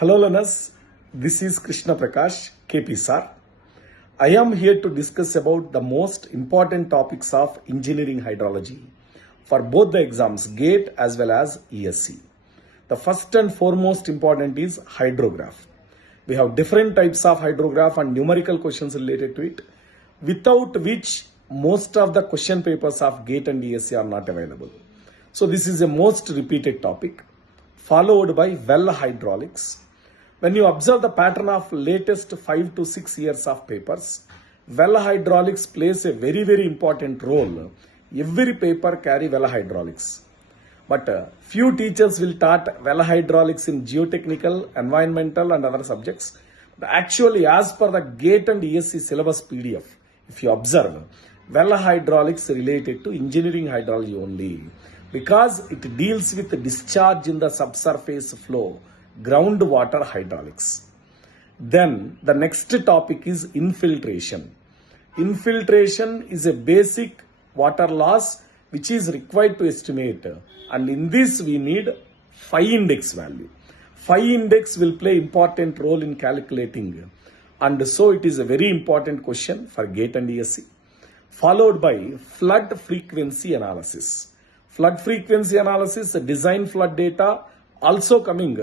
Hello learners, this is Krishna Prakash, KP sir. I am here to discuss about the most important topics of engineering hydrology for both the exams GATE as well as ESE. The first and foremost important is hydrograph. We have different types of hydrograph and numerical questions related to it, without which most of the question papers of GATE and ESE are not available. So this is a most repeated topic, followed by well hydraulics. When you observe the pattern of latest 5 to 6 years of papers, well hydraulics plays a very important role. Every paper carry well hydraulics. But few teachers will taught well hydraulics in geotechnical, environmental and other subjects. But actually, as per the GATE and ESE syllabus PDF, if you observe, well hydraulics related to engineering hydrology only, because it deals with discharge in the subsurface flow, groundwater hydraulics. Then the next topic is infiltration. Infiltration is a basic water loss which is required to estimate, and in this we need phi index value. Phi index will play important role in calculating, and so it is a very important question for GATE and ESE. Followed by flood frequency analysis. Flood frequency analysis, design flood data also coming